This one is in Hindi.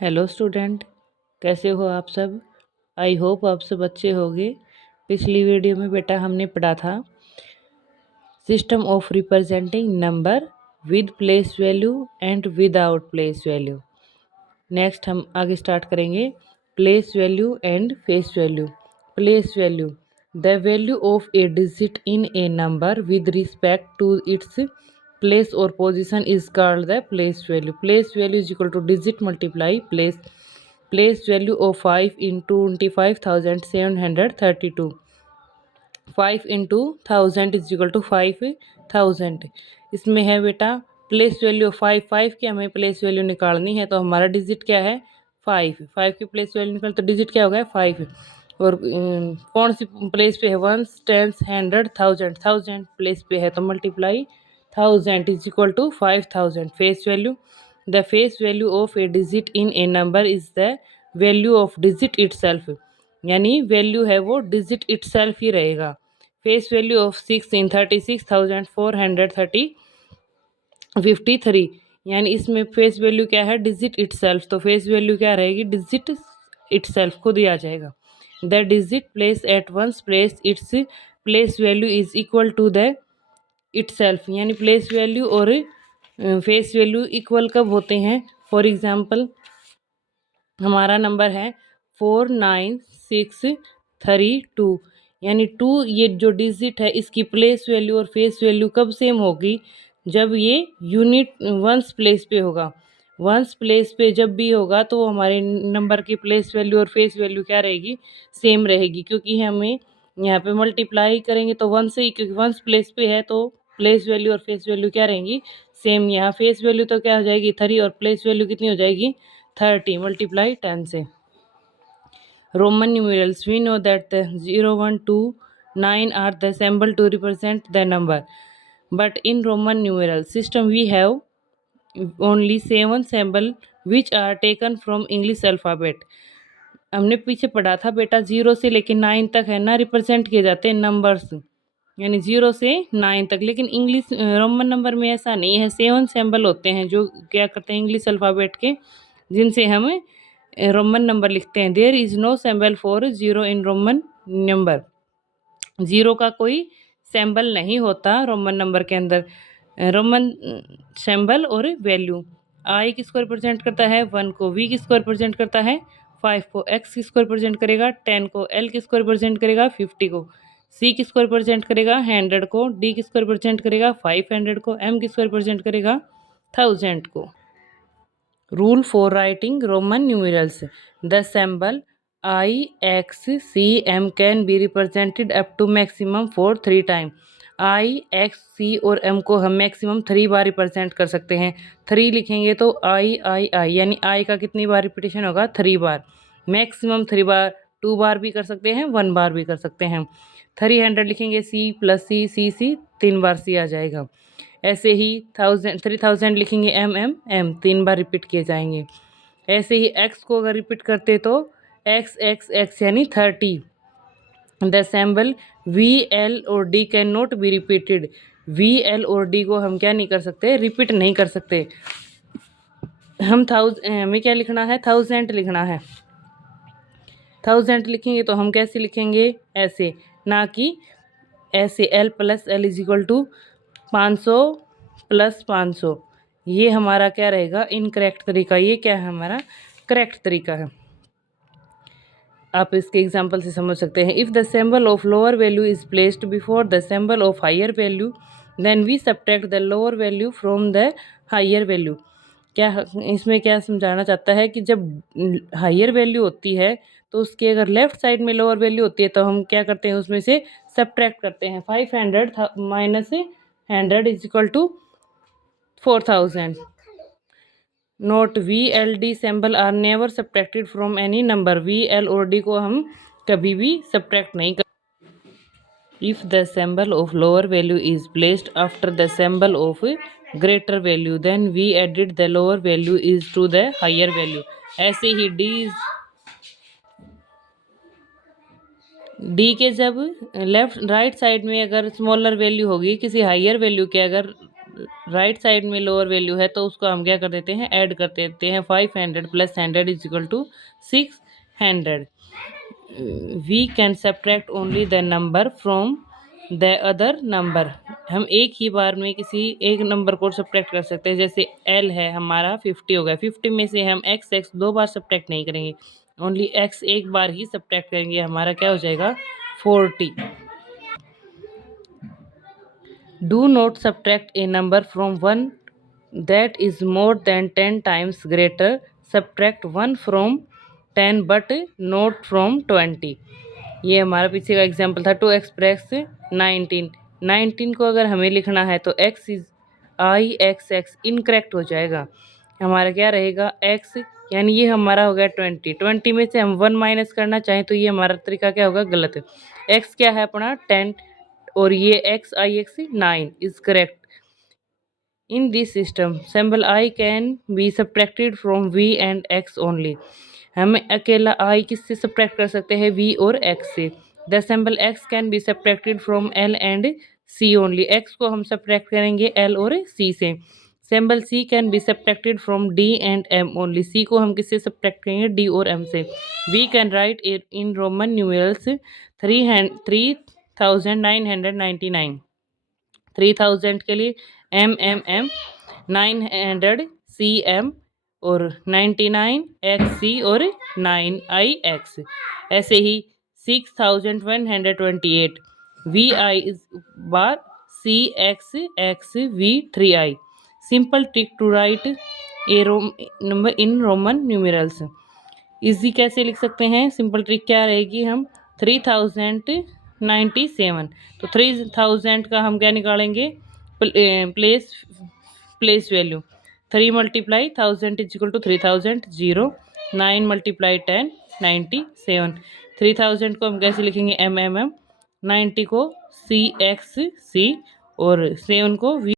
हेलो स्टूडेंट, कैसे हो आप सब। आई होप आप सब अच्छे होंगे। पिछली वीडियो में बेटा हमने पढ़ा था system of representing number with place value and without place value. Next हम आगे स्टार्ट करेंगे place value and face value. Place value, the value of a digit in a number with respect to its place or position is called the place value. Place value is equal to digit multiply place value of 5 into 25,732. 5 into 1000 is equal to 5000। इसमें है बेटा प्लेस वैल्यू 5 की हमें प्लेस वैल्यू निकालनी है, तो हमारा डिजिट क्या है 5 की प्लेस वैल्यू निकाल तो डिजिट क्या होगा 5। और कौन सी प्लेस पे है 1 10 100 1000 प्लेस पे है, तो multiply 1000 is equal to 5000। Face value, the face value of a digit in a number is the value of digit itself, यानी वैल्यू है वो डिजिट इटसेल्फ ही रहेगा। फेस वैल्यू ऑफ 6 इन 36,453, यानी इसमें फेस वैल्यू क्या है डिजिट इटसेल्फ, तो फेस वैल्यू क्या रहेगी डिजिट इटसेल्फ खुद ही आ जाएगा। The digit place at ones place its place value is equal to the itself, यानी प्लेस वैल्यू और फेस वैल्यू इक्वल कब होते हैं। फॉर एग्जांपल हमारा नंबर है 49632, यानी 2 ये जो डिजिट है इसकी प्लेस वैल्यू और फेस वैल्यू कब सेम होगी, जब ये यूनिट वंस प्लेस पे होगा। वंस प्लेस पे जब भी होगा तो हमारे नंबर की प्लेस वैल्यू और फेस वैल्यू क्या रहेगी सेम रहेगी, क्योंकि हमें यहाँ पे मल्टीप्लाई करेंगे तो वन से ही, क्योंकि वंस प्लेस पे है तो प्लेस वैल्यू और फेस वैल्यू क्या रहेंगी सेम। यहाँ फेस वैल्यू तो क्या हो जाएगी 3 और प्लेस वैल्यू कितनी हो जाएगी 30 मल्टीप्लाई 10 से। Roman numerals, we know that the 0 1 2 9 are the symbol to represent the number, but in Roman numeral system we have only 7 symbol which are taken from English alphabet। हमने पीछे पढ़ा था बेटा 0 से लेकर 9 तक है ना रिप्रेजेंट किए जाते हैं नंबर्स, यानी 0 से 9 तक, लेकिन इंग्लिश रोमन नंबर में ऐसा नहीं है। 7 सिंबल होते हैं जो क्या करते हैं इंग्लिश अल्फ़ाबेट के, जिनसे हम रोमन नंबर लिखते हैं। There is no symbol for 0 in Roman number, 0 का कोई सिंबल नहीं होता रोमन नंबर के अंदर। रोमन सिंबल और वैल्यू, आई किसको रिप्रेजेंट करता है 1 को, वी किसको रिप्रेजेंट करता है 5 को, एक्स किसको रिप्रेजेंट करेगा 10 को, एल किसको रिप्रेजेंट करेगा 50 को, सी किसको रिप्रेजेंट करेगा 100 को, डी किसको रिप्रेजेंट करेगा 500 को, एम किसको रिप्रेजेंट करेगा 1000 को। Rule for writing Roman numerals, the symbol I X C M can be represented up to maximum for 3 time. I X C और एम को हम मैक्सिमम 3 बार रिप्रेजेंट कर सकते हैं। 3 लिखेंगे तो आई आई आई, यानी आई का कितनी बार रिपीटेशन होगा 3 बार, मैक्सिमम 3 बार, 2 बार भी कर सकते हैं 1 बार भी कर सकते हैं। 300 लिखेंगे सी प्लस सी 3 बार सी आ जाएगा। ऐसे ही 3000 लिखेंगे एम एम एम 3 बार रिपीट किए जाएंगे। ऐसे ही एक्स को अगर रिपीट करते तो एक्स एक्स एक्स यानी 30। द सिंबल वी एल और D can not be repeated, we L और डी को हम क्या नहीं कर सकते रिपीट नहीं कर सकते। हम हमें क्या लिखना है 1000 लिखना है। 1000 लिखेंगे तो हम कैसे लिखेंगे ऐसे, ना कि ऐसे L plus L is equal to 500 plus 500, ये हमारा क्या रहेगा इनकरेक्ट तरीका, ये क्या है हमारा करेक्ट तरीका है। आप इसके एग्जांपल से समझ सकते हैं। If the symbol of lower value is placed before the symbol of higher value then we subtract the lower value from the higher value. क्या इसमें क्या समझाना चाहता है कि जब हायर वैल्यू होती है तो उसके अगर लेफ्ट साइड में लोअर वैल्यू होती है तो हम क्या करते हैं उसमें से सब्ट्रैक्ट करते हैं। 500 minus 100 is equal to 4000। Note V L D symbol are never subtracted from any number, V L और डी को हम कभी भी सब्ट्रैक्ट नहीं कर। If the symbol of lower value is placed after the symbol of greater value then we added the lower value is to the higher value. ऐसे ही डी के जब लेफ्ट राइट साइड में अगर स्मॉलर वैल्यू होगी किसी हायर वैल्यू के, अगर राइट साइड में लोअर वैल्यू है तो उसको हम क्या कर देते हैं, ऐड कर देते हैं। 500 + 100 is equal to 600। We can subtract only the number from the other number. हम एक ही बार में किसी एक नंबर को सब्ट्रैक्ट कर सकते हैं। जैसे एल है हमारा 50 हो गया, 50 में से हम एक्स दो बार सब्ट्रैक्ट नहीं करेंगे, ओनली एक्स एक बार ही सब्ट्रैक्ट करेंगे। हमारा क्या हो जाएगा, 40। Do not subtract a number from one that is more than 10 times greater. Subtract 1 from 10 but not from 20। ये हमारा पीछे का एग्जाम्पल था। टू एक्सप्रेस 19, 19 को अगर हमें लिखना है तो x is I x x incorrect हो जाएगा। हमारा क्या रहेगा, एक्स, यानी ये हमारा हो गया 20। 20 में से हम 1 माइनस करना चाहें तो ये हमारा तरीका क्या होगा, गलत। एक्स क्या है अपना 10 और ये x I x 9 is correct. In this system, symbol I can be subtracted from V and X only। हमें अकेला I किससे सब्ट्रैक्ट कर सकते हैं, V और X से। The symbol X can be subtracted from L and C only. X को हम सब्ट्रैक्ट करेंगे L और C से। Symbol C can be subtracted from D and M only. C को हम किससे सब्ट्रैक्ट करेंगे, D और M से। We can write in Roman numerals 3999। 3000 के लिए M, 900 CM और 99 XC और 9IX। ऐसे ही 6128 VI इज बार CXXV3I। Simple trick to write a number in Roman numerals. Easy कैसे लिख सकते हैं, सिंपल ट्रिक क्या रहेगी, हम 3097, तो 3000 का हम क्या निकालेंगे, place value. 3 × 1000 is equal to 3000, 0, 9 × 10 97। 3000 को हम कैसे लिखेंगे, M, 90 को CXC और 7 को V।